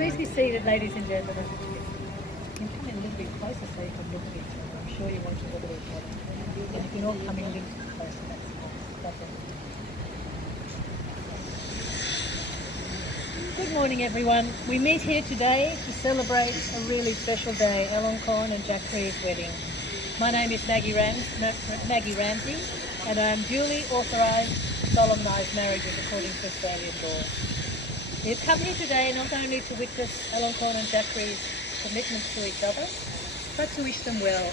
Please be seated, ladies and gentlemen. You can come in a little bit closer so you can look at each other. I'm sure you want to look at each other. And you can all come in a little bit closer. That's all. Good morning, everyone. We meet here today to celebrate a really special day, Alongkorn and Jackree's wedding. My name is Maggie Ramsey, and I am duly authorised to solemnise marriages according to Australian law. We have come here today not only to witness Alongkorn and Jackree's commitment to each other, but to wish them well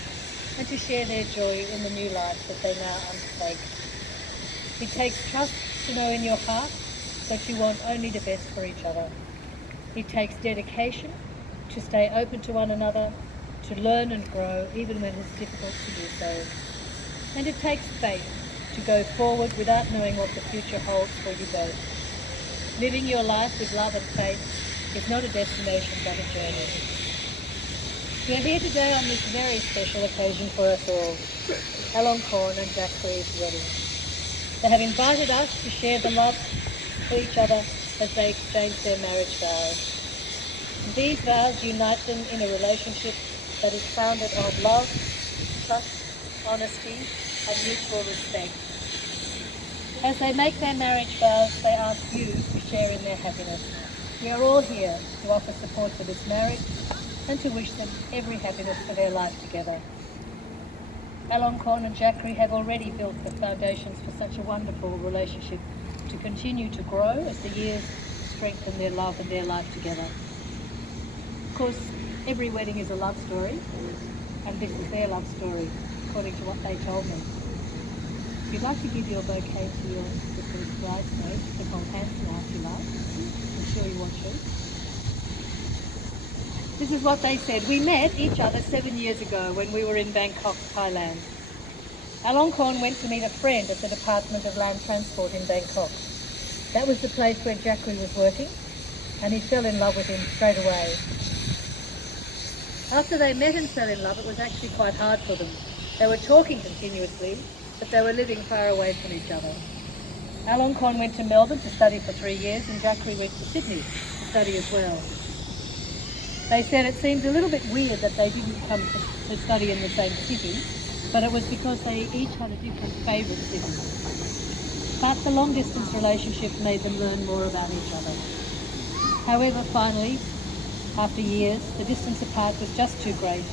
and to share their joy in the new life that they now undertake. It takes trust to know in your heart that you want only the best for each other. It takes dedication to stay open to one another, to learn and grow even when it's difficult to do so. And it takes faith to go forward without knowing what the future holds for you both. Living your life with love and faith is not a destination but a journey. We are here today on this very special occasion for us all, Alongkorn and Jackree's wedding. They have invited us to share the love for each other as they exchange their marriage vows. These vows unite them in a relationship that is founded on love, trust, honesty, and mutual respect. As they make their marriage vows, they ask you to share in their happiness. We are all here to offer support for this marriage and to wish them every happiness for their life together. Alongkorn and Jackree have already built the foundations for such a wonderful relationship to continue to grow as the years strengthen their love and their life together. Of course, every wedding is a love story, and this is their love story, according to what they told me. If you'd like to give your bouquet to your bridesmaid, you can hold hands now if you like. I'm sure you want to. This is what they said. We met each other 7 years ago when we were in Bangkok, Thailand. Alongkorn went to meet a friend at the Department of Land Transport in Bangkok. That was the place where Jackree was working, and he fell in love with him straight away. After they met and fell in love, it was actually quite hard for them. They were talking continuously, but they were living far away from each other. Alongkorn went to Melbourne to study for 3 years, and Jackree went to Sydney to study as well. They said it seemed a little bit weird that they didn't come to study in the same city, but it was because they each had a different favourite city. But the long-distance relationship made them learn more about each other. However, finally, after years, the distance apart was just too great,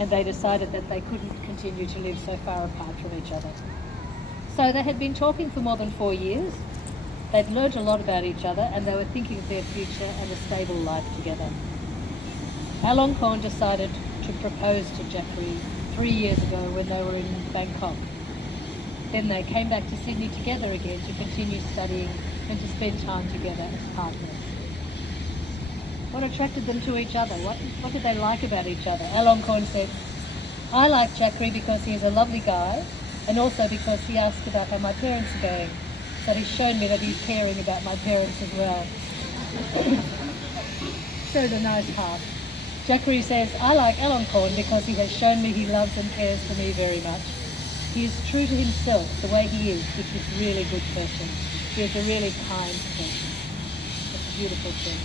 and they decided that they couldn't continue to live so far apart from each other. So they had been talking for more than 4 years. They'd learnt a lot about each other, and they were thinking of their future and a stable life together. Alongkorn decided to propose to Jackree 3 years ago when they were in Bangkok. Then they came back to Sydney together again to continue studying and to spend time together as partners. What attracted them to each other? What did they like about each other? Alongkorn said, I like Jackery because he's a lovely guy, and also because he asked about how my parents are going. So he's shown me that he's caring about my parents as well. Showed a nice heart. Jackery says, I like Alongkorn because he has shown me he loves and cares for me very much. He is true to himself, the way he is, which is a really good person. He is a really kind person. It's a beautiful thing.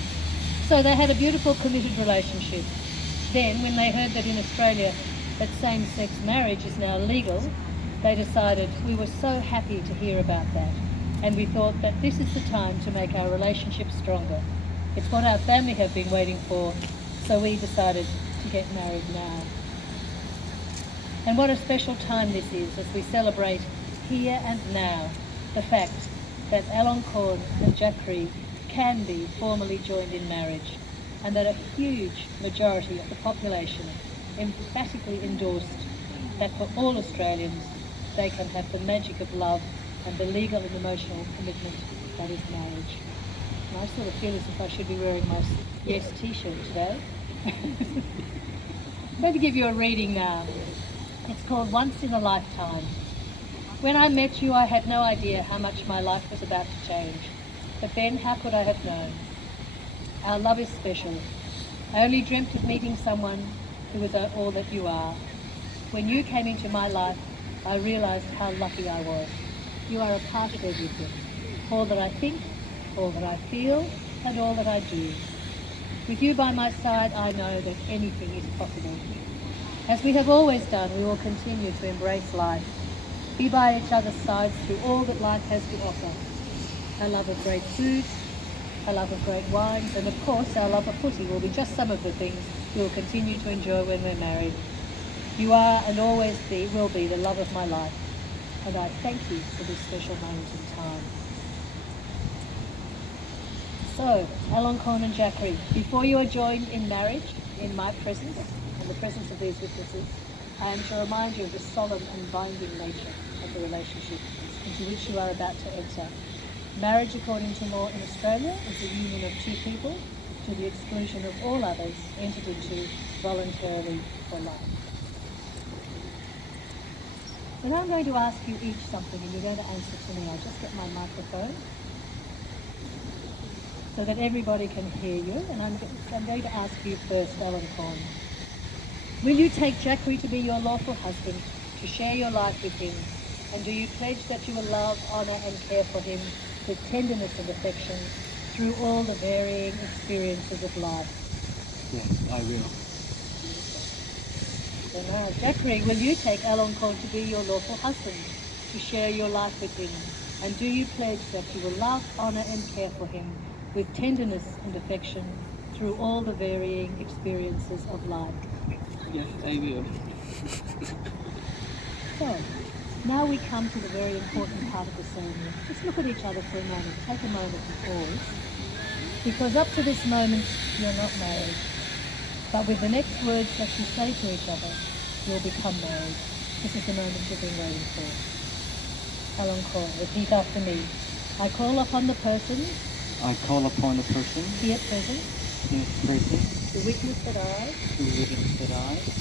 So they had a beautiful, committed relationship. Then, when they heard that in Australia that same-sex marriage is now legal, they decided, we were so happy to hear about that, and we thought that this is the time to make our relationship stronger. It's what our family have been waiting for, so we decided to get married now. And what a special time this is as we celebrate here and now the fact that Alongkorn and Jackery can be formally joined in marriage, and that a huge majority of the population emphatically endorsed that for all Australians they can have the magic of love and the legal and emotional commitment that is marriage. And I sort of feel as if I should be wearing my Yes t-shirt today. I'm going to give you a reading now. It's called Once in a Lifetime. When I met you, I had no idea how much my life was about to change. But then, how could I have known? Our love is special. I only dreamt of meeting someone who was all that you are. When you came into my life, I realized how lucky I was. You are a part of everything. All that I think, all that I feel, and all that I do. With you by my side, I know that anything is possible. As we have always done, we will continue to embrace life, be by each other's sides through all that life has to offer. Our love of great food, our love of great wines, and of course our love of footy will be just some of the things we will continue to enjoy when we're married. You are and always will be the love of my life, and I thank you for this special moment in time. So, Alongkorn and Jackery, before you are joined in marriage, in my presence, in the presence of these witnesses, I am to remind you of the solemn and binding nature of the relationship into which you are about to enter. Marriage, according to law in Australia, is a union of two people to the exclusion of all others entered into voluntarily for life. So now I'm going to ask you each something and you're going to answer to me. I'll just get my microphone so that everybody can hear you, and I'm going to ask you first, Alongkorn. Will you take Jackery to be your lawful husband, to share your life with him, and do you pledge that you will love, honour and care for him with tenderness and affection through all the varying experiences of life? Yes, I will. So now, Jackery, will you take Alongkorn to be your lawful husband, to share your life with him, and do you pledge that you will love, honour and care for him with tenderness and affection through all the varying experiences of life? Yes, I will. So, now we come to the very important part of the ceremony. Just look at each other for a moment. Take a moment to pause. Because up to this moment, you're not married. But with the next words that you say to each other, you'll become married. This is the moment you've been waiting for. Alongkorn, repeat after me. I call upon the persons I call upon the person here present to witness that I,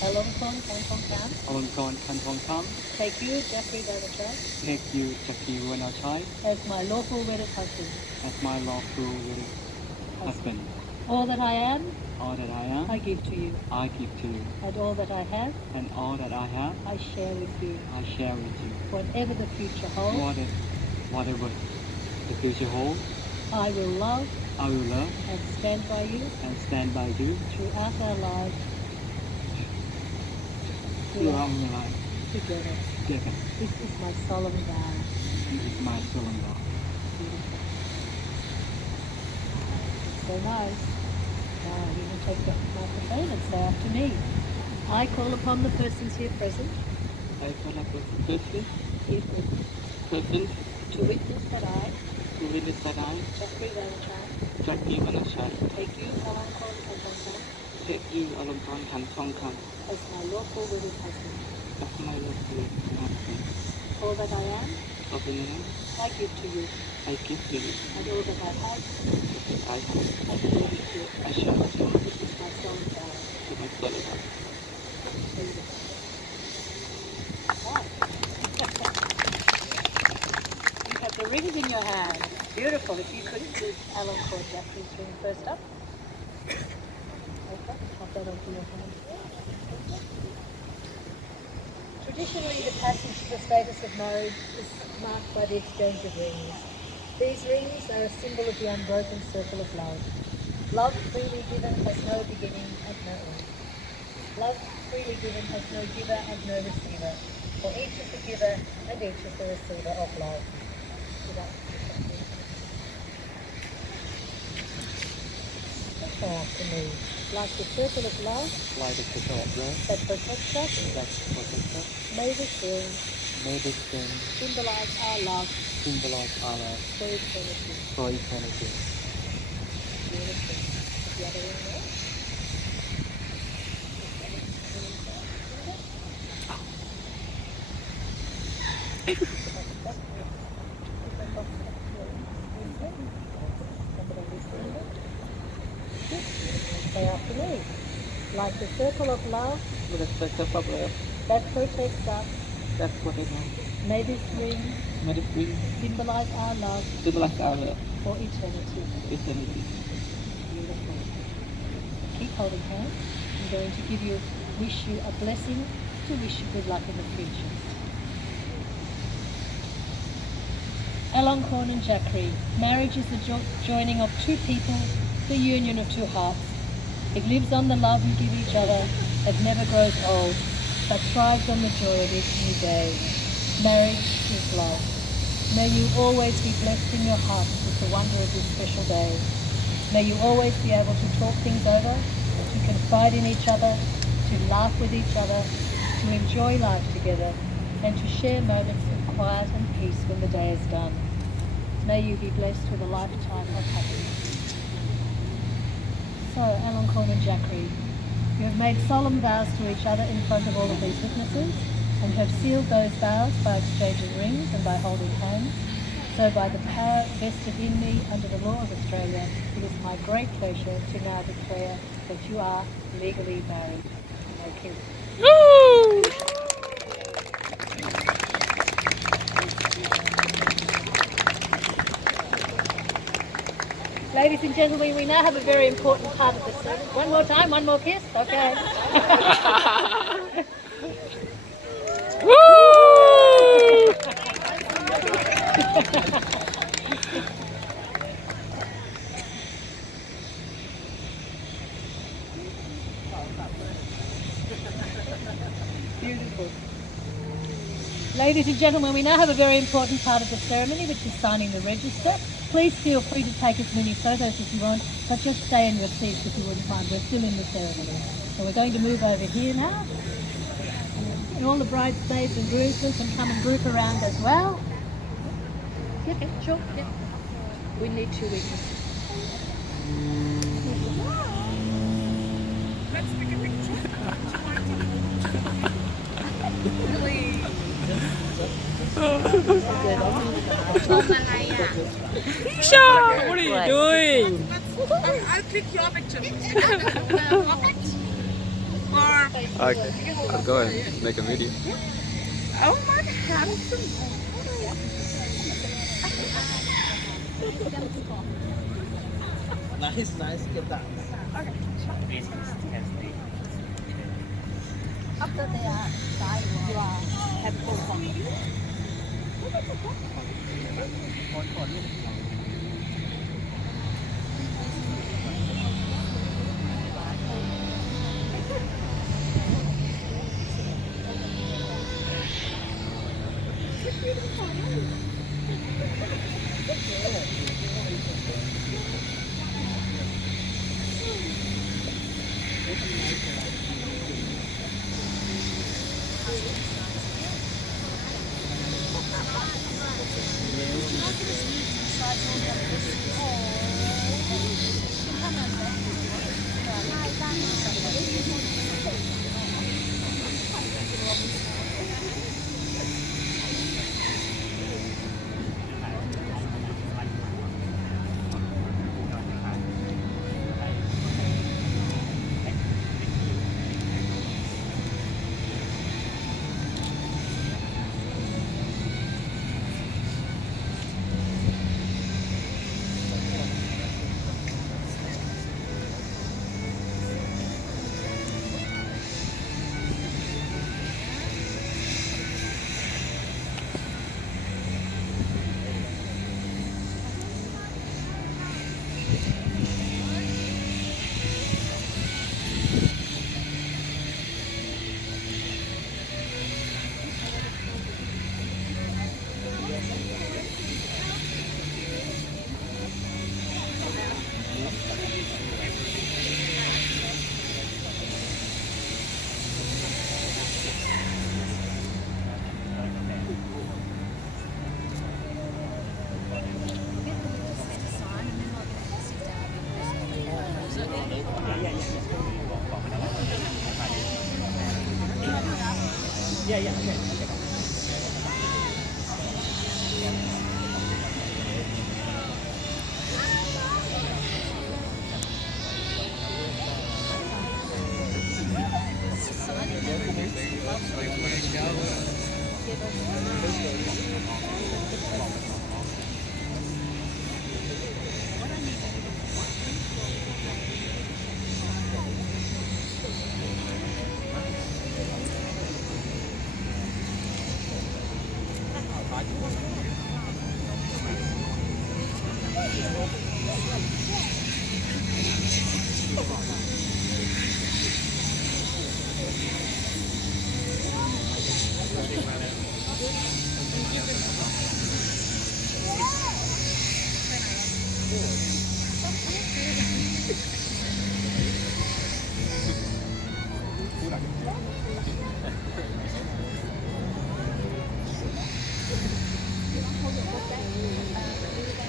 Alongkorn Khanthongcam, take you, Jackery Dekthai, as my lawful wedded husband. All that I am, I give to you. And all that I have, I share with you. Whatever the future holds, Whatever the future holds, I will love and stand by you throughout our lives throughout my life. together. This is my solemn vow. This is my solemn vow. Beautiful. So nice. Now you can take the microphone and say after me. I call upon the persons here present I call upon the person here present to witness that I, Jackery Dekthai, take you, Alongkorn Khanthongcam, as my lawful wedded husband. All that I am, Open your hand. I give to you. I give to you. And all that I have, I I give to you. I share with you. This is my soul vow. To my soul vow. You have the rings in your hand. Beautiful. If you could do Alongkorn Jackree's ring first up. Okay, pop that onto your hand. Traditionally, the passage to the status of marriage is marked by the exchange of rings. These rings are a symbol of the unbroken circle of love. Love freely given has no beginning and no end. Love freely given has no giver and no receiver, for each is the giver and each is the receiver of love. Say after me, like the circle of love Like the circle of love that protects us, that protects us, may this ring may this thing symbolize our love symbolize our love for eternity. for eternity. Beautiful. The other ring there. Say after me. Like the circle of love With the circle of love that protects us, that protects us, may this ring may this ring symbolize our love symbolize our love for eternity. for eternity. Beautiful. Keep holding hands. I'm going to wish you a blessing to wish you good luck in the future. Alongkorn and Jakree. Marriage is the joining of two people, the union of two hearts. It lives on the love you give each other that never grows old, but thrives on the joy of each new day. Marriage is love. May you always be blessed in your hearts with the wonder of this special day. May you always be able to talk things over, to confide in each other, to laugh with each other, to enjoy life together, and to share moments of quiet and peace when the day is done. May you be blessed with a lifetime of happiness. So, Alongkorn and Jakree, you have made solemn vows to each other in front of all of these witnesses, and have sealed those vows by exchanging rings and by holding hands. So by the power vested in me under the law of Australia, it is my great pleasure to now declare that you are legally married. Okay. Ladies and gentlemen, we now have a very important part of the ceremony. One more time, one more kiss, okay. Beautiful. Ladies and gentlemen, we now have a very important part of the ceremony, which is signing the register. Please feel free to take as many photos as you want, but just stay in your seats if you wouldn't mind. We're still in the ceremony. So we're going to move over here now. And all the bridesmaids and groomsmen can come and group around as well. Yeah, sure. Yeah. We need 2 witnesses. Let's take a picture. Isha, what are you doing? I'll click your picture. Or Okay, I'll go and make a video. oh my handsome. Nice, get that. After they are signed, you are have full confidence. Yeah, okay.